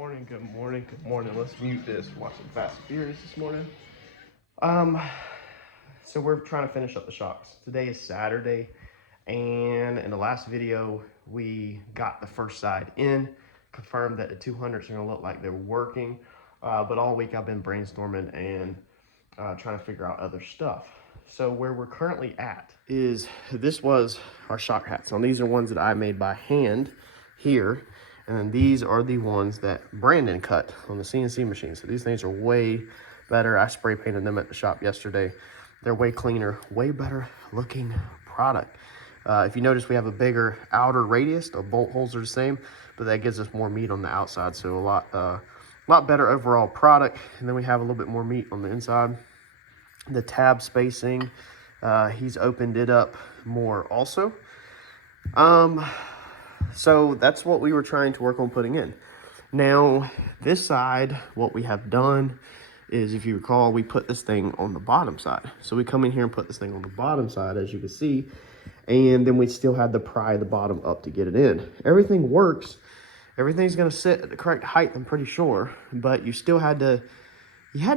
morning, good morning, good morning. Let's mute this. I'm watching Fast and Furious this morning. So we're trying to finish up the shocks. Today is Saturday, and in the last video, we got the first side in, confirmed that the 200s are gonna look like they're working. But all week I've been brainstorming and trying to figure out other stuff. So where we're currently at is, this was our shock hats. Now these are ones that I made by hand here. And then these are the ones that Brandon cut on the CNC machine. So these things are way better. I spray painted them at the shop yesterday. They're way cleaner, way better looking product. If you notice, we have a bigger outer radius. The bolt holes are the same, but that gives us more meat on the outside. So a lot better overall product. And then we have a little bit more meat on the inside. The tab spacing, he's opened it up more also. So that's what we were trying to work on putting in. Now, this side, what we have done is, if you recall, we put this thing on the bottom side. So we come in here and put this thing on the bottom side, as you can see, and then we still had to pry the bottom up to get it in. Everything works. Everything's gonna sit at the correct height, I'm pretty sure, but you still had to,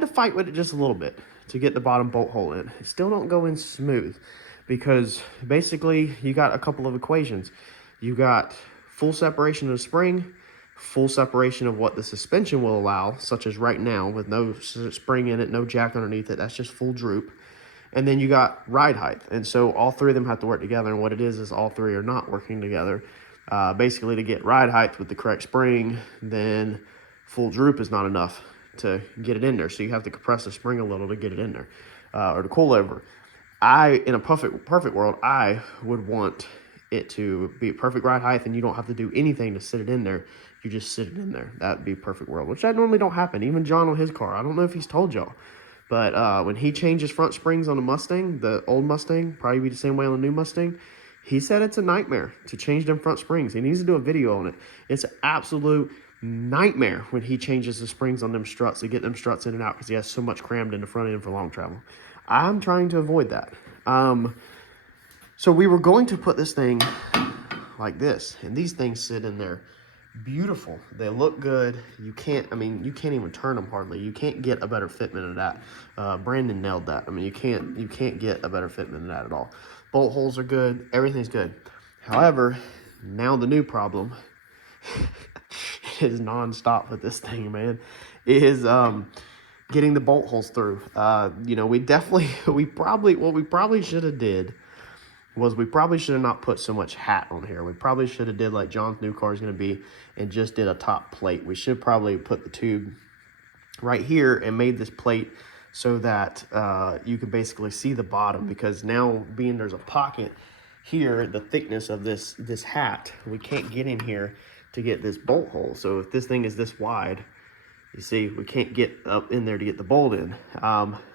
fight with it just a little bit to get the bottom bolt hole in. It still don't go in smooth because basically you got a couple of equations. You got full separation of the spring, full separation of what the suspension will allow, such as right now with no spring in it, no jack underneath it. That's just full droop. And then you got ride height. And so all three of them have to work together. And what it is all three are not working together. Basically, to get ride height with the correct spring, then full droop is not enough to get it in there. So you have to compress the spring a little to get it in there, or to cool over. In a perfect world, I would want it to be perfect ride height, and you don't have to do anything to sit it in there. You just sit it in there. That'd be a perfect world, which that normally don't happen. Even John on his car, I don't know if he's told y'all, but when he changes front springs on the Mustang, the old Mustang, probably be the same way on the new Mustang, he said it's a nightmare to change them front springs. He needs to do a video on it. It's an absolute nightmare when he changes the springs on them struts to get them struts in and out because he has so much crammed in the front end for long travel. I'm trying to avoid that. So we were going to put this thing like this, and these things sit in there beautiful. They look good. You can't even turn them hardly. You can't get a better fitment of that. Brandon nailed that. I mean, you can't get a better fitment of that at all. Bolt holes are good. Everything's good. However, now the new problem is nonstop with this thing, man, is getting the bolt holes through. What we probably should have did was we probably should have not put so much hat on here. We probably should have did like John's new car is going to be and just did a top plate. We should probably put the tube right here and made this plate so that you could basically see the bottom, because now being there's a pocket here, the thickness of this hat, we can't get in here to get this bolt hole. So if this thing is this wide, you see, we can't get up in there to get the bolt in.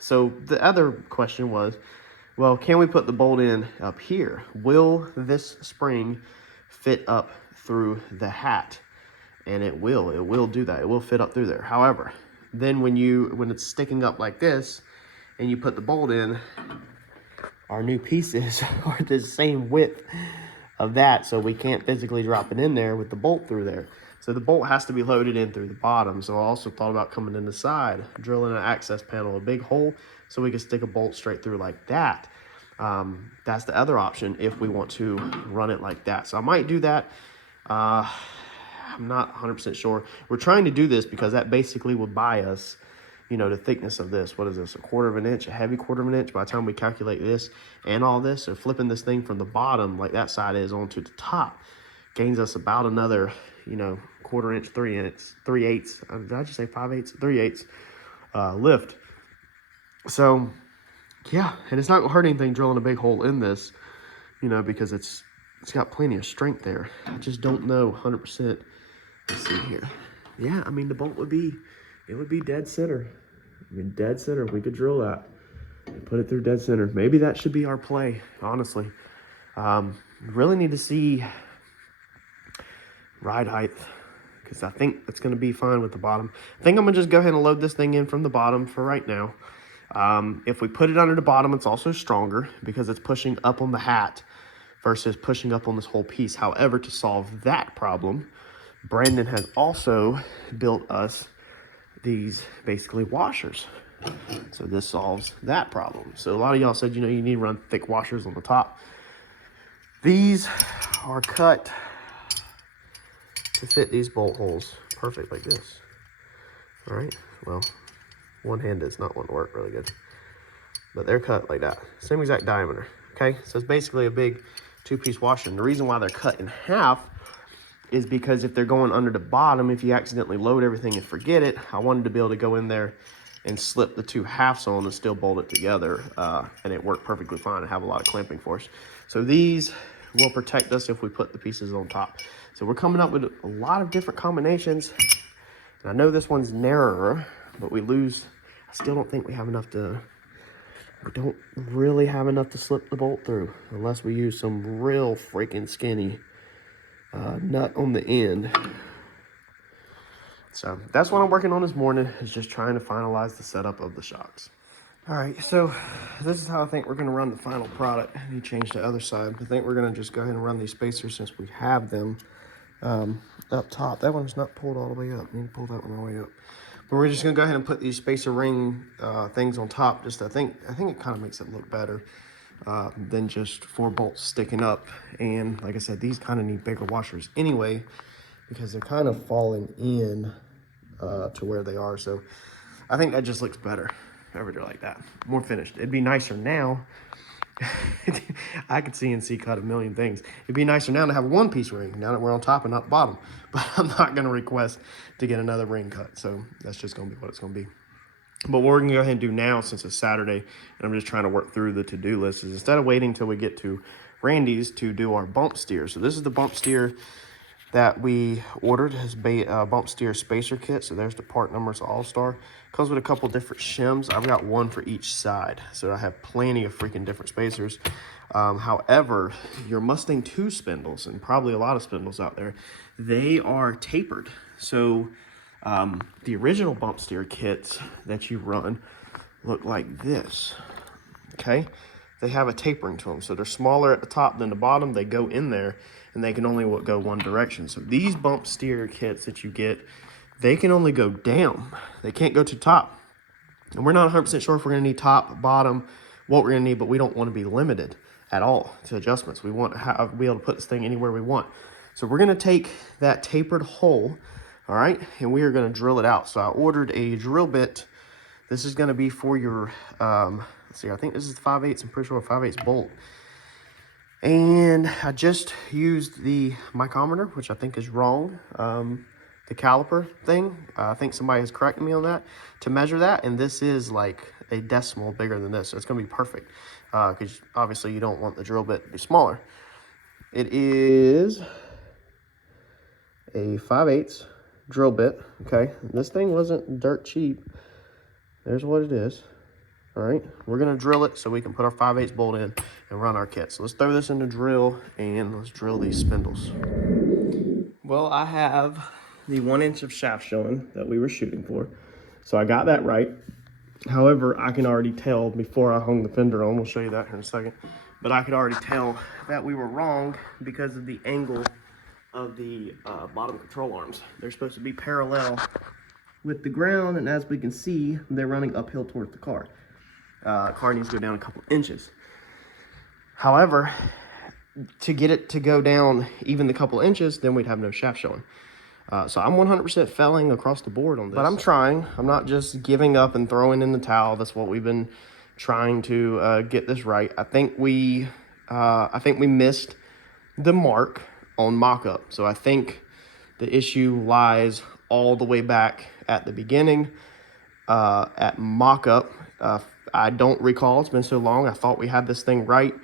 So the other question was, well, can we put the bolt in up here? Will this spring fit up through the hat? And it will do that. It will fit up through there. However, then when it's sticking up like this and you put the bolt in, our new pieces are the same width of that, so we can't physically drop it in there with the bolt through there. So the bolt has to be loaded in through the bottom. So I also thought about coming in the side, drilling an access panel, a big hole, so we can stick a bolt straight through like that. That's the other option if we want to run it like that. So I might do that. I'm not 100% sure. We're trying to do this because that basically would buy us, the thickness of this. What is this? 1/4 of an inch, a heavy 1/4 of an inch by the time we calculate this and all this. So flipping this thing from the bottom like that side is onto the top gains us about another, 1/4 inch, 3/8. Did I just say 5/8? 3/8 lift. So yeah, and it's not gonna hurt anything drilling a big hole in this, because it's got plenty of strength there. I just don't know 100%. Let's see here. Yeah, I mean, the bolt would be dead center. Dead center. We could drill that and put it through dead center. Maybe that should be our play, honestly. Really need to see ride height, because I think it's going to be fine with the bottom. I think I'm going to just go ahead and load this thing in from the bottom for right now. If we put it under the bottom, it's also stronger because it's pushing up on the hat versus pushing up on this whole piece. However, to solve that problem, Brandon has also built us these basically washers. So this solves that problem. So a lot of y'all said, you know, you need to run thick washers on the top. These are cut to fit these bolt holes perfect like this. All right, well, one hand is not want to work really good, but they're cut like that, same exact diameter. Okay, so it's basically a big two-piece washer. And the reason why they're cut in half is because if they're going under the bottom, if you accidentally load everything and forget it, I wanted to be able to go in there and slip the two halves on and still bolt it together, and it worked perfectly fine and have a lot of clamping force. So these will protect us if we put the pieces on top. So we're coming up with a lot of different combinations. And I know this one's narrower, but we lose, I still don't think we have enough to, we don't really have enough to slip the bolt through unless we use some real freaking skinny nut on the end. So that's what I'm working on this morning, is just trying to finalize the setup of the shocks. All right, so this is how I think we're gonna run the final product. I need to change the other side. I think we're gonna just go ahead and run these spacers since we have them up top. That one's not pulled all the way up. I need to pull that one all the way up. But we're just gonna go ahead and put these spacer ring things on top. Just I think it kind of makes it look better than just 4 bolts sticking up. And like I said, these kind of need bigger washers anyway, because they're kind of falling in to where they are. So I think that just looks better over there like that, more finished. It'd be nicer now. I could CNC cut a million things. It'd be nicer now to have a one-piece ring now that we're on top and not bottom, but I'm not going to request to get another ring cut. So that's just going to be what it's going to be. But what we're going to go ahead and do now, since it's Saturday and I'm just trying to work through the to-do list, is instead of waiting till we get to Randy's to do our bump steer. So this is the bump steer that we ordered, as bump steer spacer kit. So there's the part numbers, All-Star. Comes with a couple different shims. I've got one for each side, so I have plenty of freaking different spacers. However, your Mustang 2 spindles, and probably a lot of spindles out there, they are tapered. So the original bump steer kits that you run look like this, okay? They have a tapering to them, so they're smaller at the top than the bottom. They go in there, and they can only go one direction. So these bump steer kits that you get, they can only go down. They can't go to top. And we're not 100% sure if we're gonna need top, bottom, what we're gonna need, but we don't wanna be limited at all to adjustments. We want to be able to put this thing anywhere we want. So we're gonna take that tapered hole, all right, and we are gonna drill it out. So I ordered a drill bit. This is gonna be for your, let's see, I think this is 5/8, I'm pretty sure a 5/8 bolt. And I just used the micrometer, which I think is wrong. The caliper thing, I think somebody has corrected me on that, to measure that. And this is like a decimal bigger than this. So it's gonna be perfect, because obviously you don't want the drill bit to be smaller. It is a 5/8 drill bit, okay? This thing wasn't dirt cheap. There's what it is. All right, we're gonna drill it so we can put our 5/8 bolt in and run our kit. So let's throw this in the drill and let's drill these spindles. Well, I have the 1 inch of shaft showing that we were shooting for. So I got that right. However, I can already tell before I hung the fender on, we'll show you that here in a second, but I could already tell that we were wrong because of the angle of the bottom control arms. They're supposed to be parallel with the ground, and as we can see, they're running uphill towards the car. Car needs to go down a couple inches. However, to get it to go down even the couple inches, then we'd have no shaft showing. So I'm 100% failing across the board on this. But I'm trying. I'm not just giving up and throwing in the towel. That's what we've been trying to get this right. I think we missed the mark on mock-up. So I think the issue lies all the way back at the beginning at mock-up. I don't recall, it's been so long. I thought we had this thing right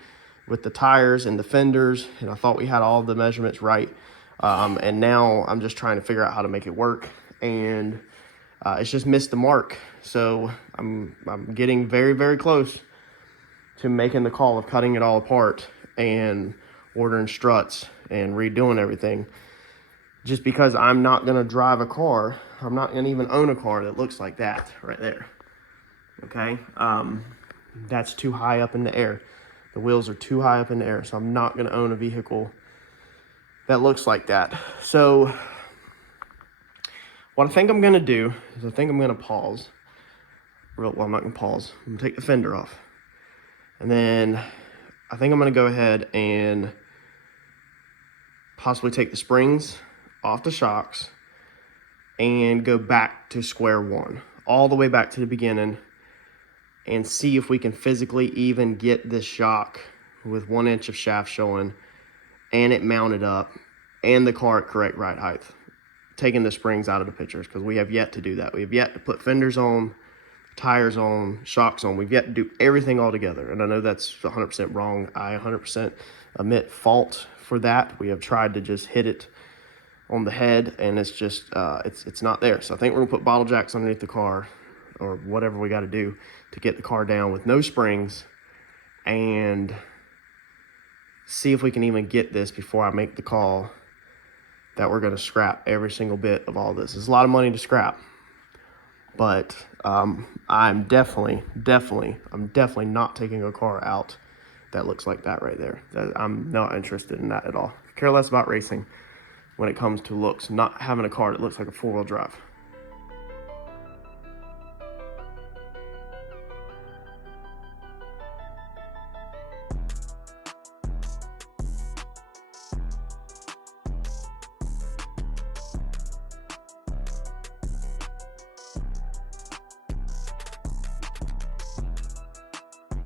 with the tires and the fenders, and I thought we had all the measurements right. And now I'm just trying to figure out how to make it work, and it's just missed the mark. So I'm getting very, very close to making the call of cutting it all apart and ordering struts and redoing everything. Just because I'm not gonna drive a car, I'm not gonna even own a car that looks like that right there. Okay, that's too high up in the air. The wheels are too high up in the air, so I'm not gonna own a vehicle that looks like that. So What I think I'm gonna do is I think I'm gonna pause. Well, I'm not gonna pause. I'm gonna take the fender off. And then I think I'm gonna go ahead and possibly take the springs off the shocks and go back to square one, all the way back to the beginning, and see if we can physically even get this shock with 1 inch of shaft showing and it mounted up and the car at correct ride height, taking the springs out of the pictures, because we have yet to do that. We have yet to put fenders on, tires on, shocks on. We've yet to do everything all together, and I know that's 100% wrong. I 100% admit fault for that. We have tried to just hit it on the head, and it's just it's not there. So I think we're gonna put bottle jacks underneath the car, or whatever we got to do to get the car down with no springs, and see if we can even get this before I make the call that we're gonna scrap every single bit of all this. It's a lot of money to scrap, but I'm definitely not taking a car out that looks like that right there. I'm not interested in that at all. Care less about racing when it comes to looks, not having a car that looks like a 4-wheel drive.